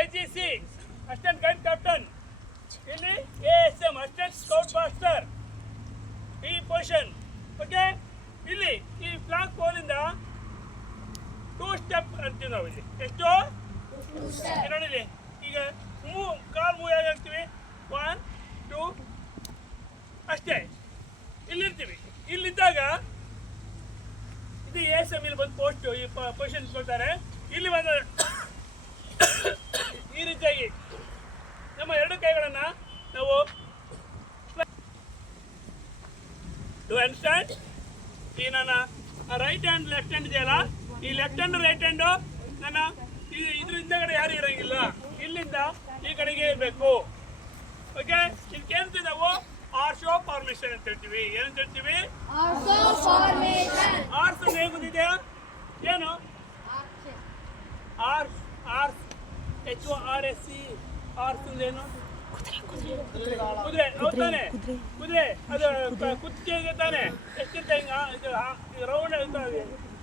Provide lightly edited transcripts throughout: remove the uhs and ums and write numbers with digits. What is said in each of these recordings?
AGC assistant guide captain, ಇಲ್ಲಿ ASM assistant scout master ಈ position. Okay, ಇಲ್ಲಿ ಈ ಫ್ಲಾಗ್ ಪೋಲಿಂದ 2 ಸ್ಟೆಪ್ ಅಂತೀವಿ ನಾವು. ಇಲ್ಲಿ ಎಷ್ಟು ನೋಡಿ, ಈಗ ಕಾಲ್ ಮೂವ್ ಆಗ್ತೀವಿ 1 2 ಅಷ್ಟೇ. ಇಲ್ಲಿರ್ತೀವಿ. ಇಲ್ಲಿದ್ದಾಗ ಇದು ASM ಇಲ್ಲಿ ಬಂದು ಪೋಸ್ಟ್ ಈ ಪೊಸಿಷನ್ ಕೊಡ್ತಾರೆ. ಇಲ್ಲಿ ಬಂದ ಈ ರೀತಿಯಾಗಿ ನಮ್ಮ 2 ಕೈಗಳನ್ನು ನಾವು ಟು ಅಂಡರ್ಸ್ಟ್ಯಾಂಡ್. ಈ ನನ್ನ ರೈಟ್ ಹ್ಯಾಂಡ್ ಲೆಫ್ಟ್ ಹ್ಯಾಂಡ್ ಇದೆಯಲ್ಲ, ಈ ಲೆಫ್ಟ್ ಹ್ಯಾಂಡ್ ರೈಟ್ ಹ್ಯಾಂಡು ನನ್ನ ಇದ್ರ ಹಿಂದಗಡೆ ಯಾರು ಇರೋಂಗಿಲ್ಲ, ಇಲ್ಲಿಂದ ಈ ಕಡೆಗೆ ಇರಬೇಕು. ಓಕೆ, ಇದಕ್ಕೇಂತ ನಾವು ಆರ್ಶೋ ಫಾರ್ಮೇಶನ್ ಅಂತ ಹೇಳ್ತೀವಿ. ಏನಂತ ಹೇಳ್ತೀವಿ? ಆರ್ಸ್ ಹೇಗೆ ಬಂದಿದೆ? ಏನು ಆರ್ಸ್? HORSE ಆರ್ಸ್ ಏನು? ಕುದುರೆ. ಹೌದಾನೆ, ಕುದುರೆ. ಅದು ಕುತ್ತಿಗೆ ತಾನೆ ಎಷ್ಟಿರ್ತ ಹಿಂಗ ಇದು ರೌಂಡ್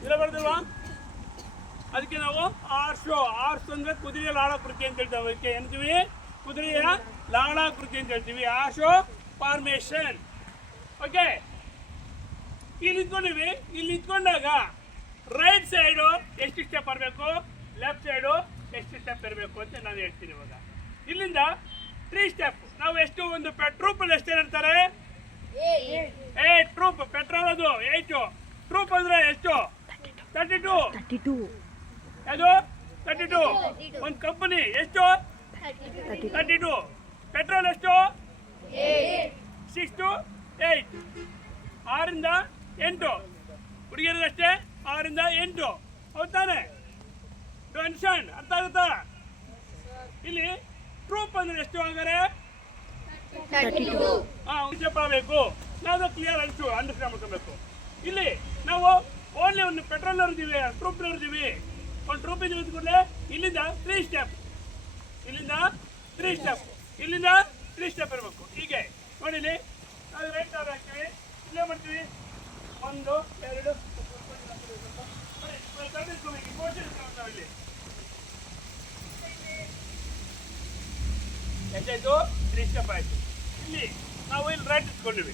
ಇರಬಾರ್ದಲ್ವಾ? ಅದಕ್ಕೆ ನಾವು ಆರ್ಶೋ. ಆರ್ಸ್ ಅಂದ್ರೆ ಕುದುರೆಯ ಲಾಳಾಕೃತಿ ಅಂತ ಹೇಳ್ತೀವಿ. ಅದಕ್ಕೆ ಏನಂತೀವಿ? ಕುದುರೆಯ ಲಾಳಾಕೃತಿ ಅಂತ ಹೇಳ್ತೀವಿ. ಆರ್ಶೋ ಫಾರ್ಮೇಶನ್. ಓಕೆ, ಇಲ್ಲಿ ಇಟ್ಕೊಂಡಿವಿ. ಇಲ್ಲಿ ಇಟ್ಕೊಂಡಾಗ ರೈಟ್ ಸೈಡು ಎಷ್ಟು ಸ್ಟೆಪ್ ಬರಬೇಕು, ಲೆಫ್ಟ್ ಸೈಡು ಎಷ್ಟು ಸ್ಟೆಪ್ ಇರಬೇಕು ಅಂತ ನಾನು ಹೇಳ್ತೀನಿ. ಇವಾಗ ಇಲ್ಲಿಂದ 3 ಸ್ಟೆಪ್. ನಾವು ಎಷ್ಟು ಒಂದು ಟ್ರೂಪ್ ಅಲ್ಲಿ ಎಷ್ಟು ಹೇಳ್ತಾರೆ? 8 ಟ್ರೂಪ್. ಪೆಟ್ರೋಲ್ ಅದು 8. ಟ್ರೂಪ್ ಅಂದ್ರೆ ಎಷ್ಟು? 32. ಅದು 32. ಒಂದು ಕಂಪನಿ ಎಷ್ಟು? 32. ಪೆಟ್ರೋಲ್ ಎಷ್ಟು? 6 to 8. 6 ಇಂದ 8. ಹುಡುಗಿಯರಿಗಷ್ಟೇ 6 ಇಂದ 8. ಹೌದಾನೆ? ಟೆನ್ಷನ್ ಅರ್ಥ ಆಗುತ್ತಾ? ಇಲ್ಲಿ ಟ್ರೂಪ್ ಅಂದ್ರೆ ಎಷ್ಟು ಹಂಗಾರೆ? 32. ಸ್ಟೆಪ್ ಆಗಬೇಕು. ನಾವು ಕ್ಲಿಯರ್ ಅಂಡರ್ಸ್ಟ್ಯಾಂಡ್ ಮಾಡ್ಕೊಬೇಕು. ಇಲ್ಲಿ ನಾವು ಓನ್ಲಿ ಒಂದು ಪೆಟ್ರೋಲ್ ಇರ್ತೀವಿ, ಟ್ರೂಪ್ ಇರ್ತೀವಿ. ಒಂದು ಟ್ರೂಪ್ ಇದೆ ಕೂಡಲೇ ಇಲ್ಲಿಂದ 3 ಸ್ಟೆಪ್, ಇಲ್ಲಿಂದ 3 ಸ್ಟೆಪ್, ಇಲ್ಲಿಂದ 3 ಸ್ಟೆಪ್ ಇರಬೇಕು. ಹೀಗೆ ನೋಡಿಲಿ, ನಾವು ರೈಟ್ ಸೈಡ್ ಹಾಕ್ತೀವಿ. ಇಲ್ಲೇ ಮಾಡ್ತೀವಿ 1 2 ಇಲ್ಲಿ ಎಷ್ಟಾಯ್ತು? 3 ಸ್ಟೆಪ್ ಆಯ್ತು. ಇಲ್ಲಿ ನಾವು ಇಲ್ಲಿ ರೈಟ್ ಇಟ್ಕೊಂಡಿವಿ.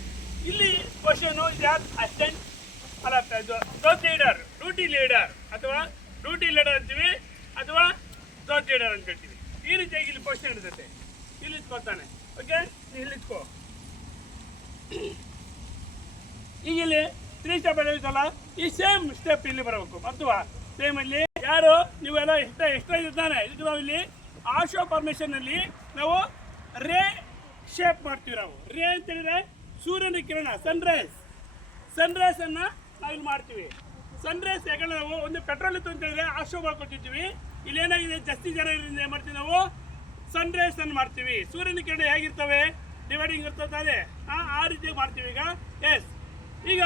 ಇಲ್ಲಿ ಕ್ವಶನು ಯಾರು ಅಸಿಸ್ಟೆಂಟ್ ಅಲ್ಲ, ಥರ್ಡ್ ಲೀಡರ್, ಡ್ಯೂಟಿ ಲೀಡರ್ ಅಥವಾ ಡ್ಯೂಟಿ ಲೀಡರ್ ಅಂತೀವಿ, ಅಥವಾ ಥರ್ಡ್ ಲೀಡರ್ ಅಂತ ಹೇಳ್ತೀವಿ. ಈ ರೀತಿಯಾಗಿ ಇಲ್ಲಿ ಕ್ವಶನ್ ಇರ್ತೈತೆ. ಇಲ್ಲಿ ಇಟ್ಕೊತಾನೆ. ಓಕೆ, ಇಲ್ಲಿ ಇಟ್ಕೋ. ಈಗ ಇಲ್ಲಿ 3 ಸ್ಟೆಪ್ ಇರುತ್ತಲ್ಲ, ಈ ಸೇಮ್ ಸ್ಟೆಪ್ ಇಲ್ಲಿ ಬರಬೇಕು. ಅಥವಾ ಸೇಮ್ ಅಲ್ಲಿ ಯಾರು ನೀವೆಲ್ಲ ಎಕ್ಸ್ಟ್ರಾ ಇರ್ತಾನೆ. ಇದಕ್ಕೆ ನಾವು ಇಲ್ಲಿ ಆಶೋ ಫಾರ್ಮೇಶನ್ ಅಲ್ಲಿ ನಾವು ರೇ ಶೇಪ್ ಮಾಡ್ತೀವಿ. ನಾವು ರೇ ಅಂತ ಹೇಳಿದ್ರೆ ಸೂರ್ಯನ ಕಿರಣ, ಸನ್ರೈಸ್. ಸನ್ರೈಸ್ ಅನ್ನ ನಾವು ಇಲ್ಲಿ ಮಾಡ್ತೀವಿ. ಸನ್ರೈಸ್ ಯಾಕಂದ್ರೆ ನಾವು ಒಂದು ಪೆಟ್ರೋಲ್ ಇತ್ತು ಅಂತ ಹೇಳಿದ್ರೆ ಆಶೋ ಮಾಡ್ಕೊತಿರ್ತೀವಿ. ಇಲ್ಲಿ ಏನಾಗಿದೆ, ಜಾಸ್ತಿ ಜನ ಇರೋದ್ರಿಂದ ಏನು ಮಾಡ್ತೀವಿ ನಾವು ಸನ್ರೈಸ್ ಅನ್ನು ಮಾಡ್ತೀವಿ. ಸೂರ್ಯನ ಕಿರಣ ಹೇಗಿರ್ತವೆ, ಡಿವೈಡಿಂಗ್ ಇರ್ತದೆ, ಆ ರೀತಿ ಮಾಡ್ತೀವಿ. ಈಗ ಎಸ್, ಈಗ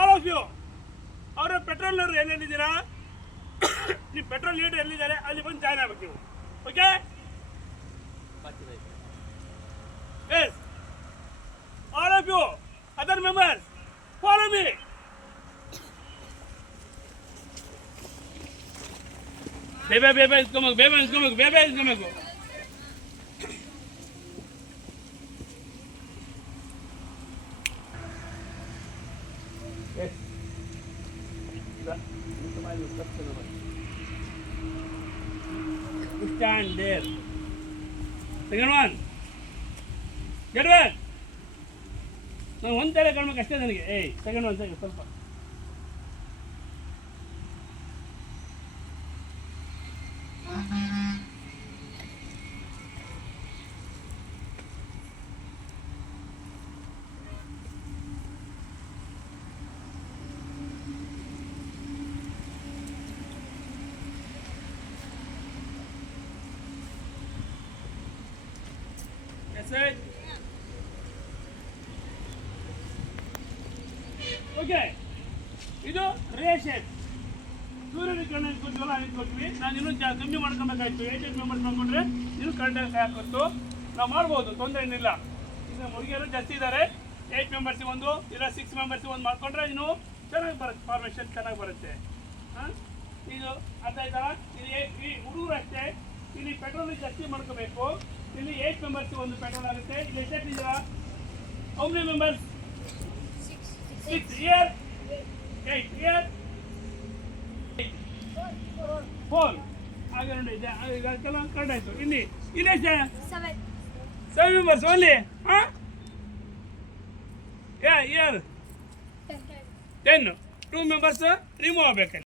ಆಲ್ ಆಫ್ ಯು ಅವರ ಪೆಟ್ರೋಲ್ನವರು ಎಲ್ಲೆಲ್ಲಿದ್ದೀರಾ, ನೀವು ಪೆಟ್ರೋಲ್ ಲೀಡರ್ ಎಲ್ಲಿದ್ದಾರೆ ಅಲ್ಲಿ ಬಂದು ಜಾಯ್ನ್ ಆಗ್ಬೇಕು ನೀವು. Okay, yes, all of you other members follow me. ಬೇಬೆ ಇಸ್ಕೊಬೇಕು, ಬೇಬೆ ಇಸ್ಕೊಬೇಕು. Stand there. Second one. Get one. ನಾನು ಒಂದೇ ಕಾಣ್ಬೇಕು ಅಷ್ಟೇ ನನಗೆ. ಸೆಕೆಂಡ್ ಒನ್ ಸ್ವಲ್ಪ ಓಕೆ. ಇದು ರೇ ಶೇಪ್. ಸೂರ್ಯನ ಕಿರಣ ಇಟ್ಕೊತೀವಲ್ಲ, ಇಟ್ಕೊತೀವಿ. ನಾನು ಇನ್ನೂ ಕಮ್ಮಿ ಮಾಡ್ಕೊಬೇಕಾಯ್ತು. 8 ಮೆಂಬರ್ಸ್ ಮಾಡ್ಕೊಂಡ್ರೆ ಇನ್ನೂ ಕರೆಕ್ಟಾಗಿ ಹಾಕೊತ್ತು ನಾವು ಮಾಡ್ಬೋದು, ತೊಂದರೆ ಏನಿಲ್ಲ. ಇನ್ನು ಹುಡುಗಿಯರು ಜಾಸ್ತಿ ಇದ್ದಾರೆ. 8 ಮೆಂಬರ್ಸಿಗೆ ಒಂದು ಇಲ್ಲ 6 ಮೆಂಬರ್ಸಿಗೆ ಒಂದು ಮಾಡ್ಕೊಂಡ್ರೆ ಇನ್ನೂ ಚೆನ್ನಾಗಿ ಬರುತ್ತೆ, ಫಾರ್ಮೇಷನ್ ಚೆನ್ನಾಗಿ ಬರುತ್ತೆ. ಇದು ಅರ್ಥ ಆಯ್ತಲ್ಲ. ಇದು ಈ ಹುಡುಗರು ಅಷ್ಟೇ ಇಲ್ಲಿ ಪೆಟ್ರೋಲ್ ಜಾಸ್ತಿ ಮಾಡ್ಕೋಬೇಕು. ಇಲ್ಲಿ 8 ಮೆಂಬರ್ಸ್ ಒಂದು ಪೆಟ್ರೋಲ್ ಆಗುತ್ತೆ. ಇಲ್ಲಿ ಎಷ್ಟಿದ್ದೀರಾ? How many members? 6 here 8 here 4 ಹಾಗೆ ನೋಡಿ. ಈಗ ಕೆಲವು ಕರೆಕ್ಟ್ ಆಯ್ತು. ಇಲ್ಲಿ ಎಷ್ಟು? 7 ಮೆಂಬರ್ಸ್ ಓನ್ಲಿ. ಹಾಂ ಇಯರ್ 10. 2 ಮೆಂಬರ್ಸ್ ರಿಮೂವ್ ಆಗಬೇಕಲ್ಲಿ.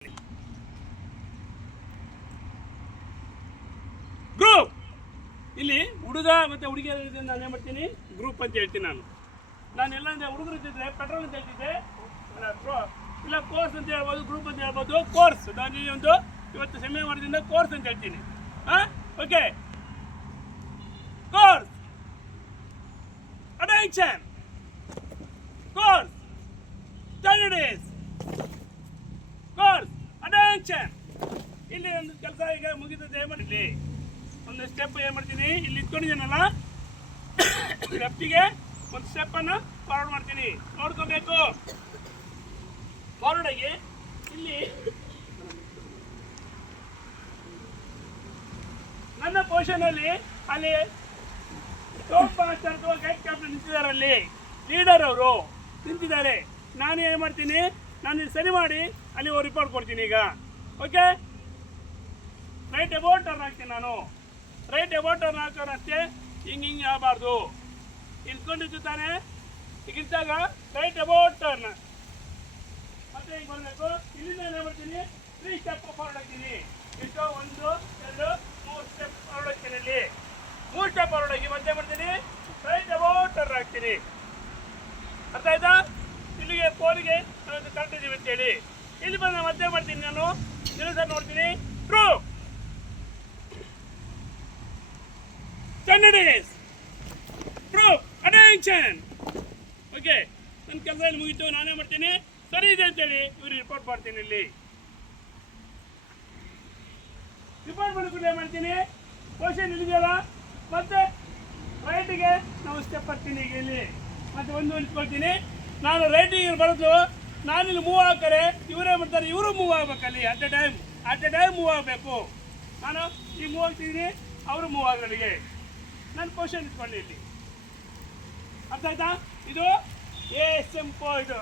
ಗ್ರೂಪ್ ಇಲ್ಲಿ ಹುಡುಗ ಮತ್ತು ಹುಡುಗಿಯರ ನಾನು ಏನು ಮಾಡ್ತೀನಿ? ಗ್ರೂಪ್ ಅಂತ ಹೇಳ್ತೀನಿ. ನಾನೆಲ್ಲ ಹುಡುಗರು ಇದ್ದಿದ್ರೆ ಪೆಟ್ರೋಲ್ ಅಂತ ಹೇಳ್ತಿದ್ದೆ, ಇಲ್ಲ ಕೋರ್ಸ್ ಅಂತ ಹೇಳ್ಬೋದು, ಗ್ರೂಪ್ ಅಂತ ಹೇಳ್ಬೋದು. ಕೋರ್ಸ್ ನಾನು ಒಂದು ಇವತ್ತು ಸೆಮಿ ಮಾಡೋದ್ರಿಂದ ಕೋರ್ಸ್ ಅಂತ ಹೇಳ್ತೀನಿ. ಹಾಂ okay. Course attention. Course studies. Course attention. ಇಲ್ಲಿ ಒಂದು ಕೆಲಸ ಈಗ ಮುಗಿದದ್ದು ಏನು ಮಾಡಿರಲಿ, ಒಂದು ಸ್ಟೆಪ್ ಏನು ಮಾಡ್ತೀನಿ, ಇಲ್ಲಿ ಇಟ್ಕೊಂಡಿದ್ದೀನಲ್ಲ ಲೆಫ್ಟಿಗೆ ಒಂದು ಸ್ಟೆಪ್ಪನ್ನು ಫಾರ್ವರ್ಡ್ ಮಾಡ್ತೀನಿ. ನೋಡ್ಕೋಬೇಕು. ಫಾರ್ವರ್ಡ್ ಆಗಿ ಇಲ್ಲಿ ನನ್ನ ಪೊಸಿಷನಲ್ಲಿ ಅಲ್ಲಿ ಟೋಪ್ ಮಾಸ್ಟರ್ ಅಥವಾ ಗೈಡ್ ಕ್ಯಾಪ್ಟನ್ ನಿಂತಿದ್ದಾರೆ. ಅಲ್ಲಿ ಲೀಡರ್ ಅವರು ನಿಂತಿದ್ದಾರೆ. ನಾನು ಏನು ಮಾಡ್ತೀನಿ, ನಾನು ಇಲ್ಲಿ ಸರಿ ಮಾಡಿ ಅಲ್ಲಿ ರಿಪೋರ್ಟ್ ಕೊಡ್ತೀನಿ. ಈಗ ಓಕೆ. ರೈಟ್ ಅಬೌಟ್ ಟರ್ನ್ ಹಾಕ್ತೀನಿ. ನಾನು ರೈಟ್ ಅಬೌಟ್ ಟರ್ನ್ ಹಾಕೋಣ ಅಷ್ಟೇ. ಹಿಂಗೆ ಆಗಬಾರ್ದು. ಇಲ್ಕೊಂಡಿದ್ದು ತಾನೆ ಈಗಿದ್ದಾಗ ರೈಟ್ ಅಬೌಟ್ ಟರ್ನ್ ಮತ್ತೆ ಹಿಂಗೆ ಬರಬೇಕು. ಇಲ್ಲಿಂದ ಏನು ಮಾಡ್ತೀನಿ, 3 ಸ್ಟೆಪ್ ಫಾರ್ವರ್ಡ್ ಹಾಕ್ತೀನಿ. ಇಷ್ಟು 1 2 3 ಸ್ಟೆಪ್ ಫಾರ್ವರ್ಡ್ ಹಾಕ್ತೀನಿ. ಇಲ್ಲಿ 3 ಸ್ಟೆಪ್ ಫಾರ್ವರ್ಡ್ ಹಾಕಿ ಮತ್ತೆ ಮಾಡ್ತೀನಿ, ರೈಟ್ ಅಬೌಟ್ ಟರ್ನ್ ಹಾಕ್ತೀನಿ. ಅರ್ಥ ಆಯ್ತಾ? ಇಲ್ಲಿಗೆ ಫೋನಿಗೆ ನಾವೊಂದು ಕರೆಕ್ಟ್ ಇದೀವಿ ಅಂತೇಳಿ ಇಲ್ಲಿ ಬಂದು ಮತ್ತೆ ಮಾಡ್ತೀನಿ. ನಾನು ಸರ್ ನೋಡ್ತೀನಿ. True standards. True attention. Okay. ನನ್ನ ಕೆಲಸ ಇಲ್ಲಿ ಮುಗೀತು. ನಾನೇ ಮಾಡ್ತೀನಿ ಸರಿ ಇದೆ ಅಂತೇಳಿ ಇವ್ರು ರಿಪೋರ್ಟ್ ಮಾಡ್ತೀನಿ. ಇಲ್ಲಿ ರಿಪೋರ್ಟ್ ಮಾಡಿಕೊಂಡು ಏನು ಮಾಡ್ತೀನಿ, ಕ್ವಶನ್ ಇಲ್ಲಿದೆಯಲ್ಲ ಮತ್ತೆ ರೈಟಿಗೆ ನಾವು ಸ್ಟೆಪ್ ಹಾಕ್ತೀನಿ. ಈಗ ಇಲ್ಲಿ ಮತ್ತೆ ಒಂದು ನಿಂತ್ಕೊಳ್ತೀನಿ. ನಾನು ರೈಟಿಗೆ ಬರೋದು, ನಾನಿಲ್ಲಿ ಮೂವ್ ಹಾಕ್ತಾರೆ, ಇವರೇ ಮಾಡ್ತಾರೆ, ಇವರು ಮೂವ್ ಆಗ್ಬೇಕಲ್ಲಿ. ಅಟ್ ಎ ಟೈಮ್ ಮೂವ್ ಆಗಬೇಕು. ನಾನು ಈಗ ಮೂವ್ ಆಗ್ತಿದ್ದೀನಿ, ಅವರು ಮೂವ್ ಆಗೋರಿಗೆ ನಾನು ಕ್ವಶನ್ ಇಟ್ಕೊಂಡು ಇಲ್ಲಿ. ಅರ್ಥ ಆಯ್ತಾ? ಇದು ಎ ಎಸ್ ಎಂ ಇದು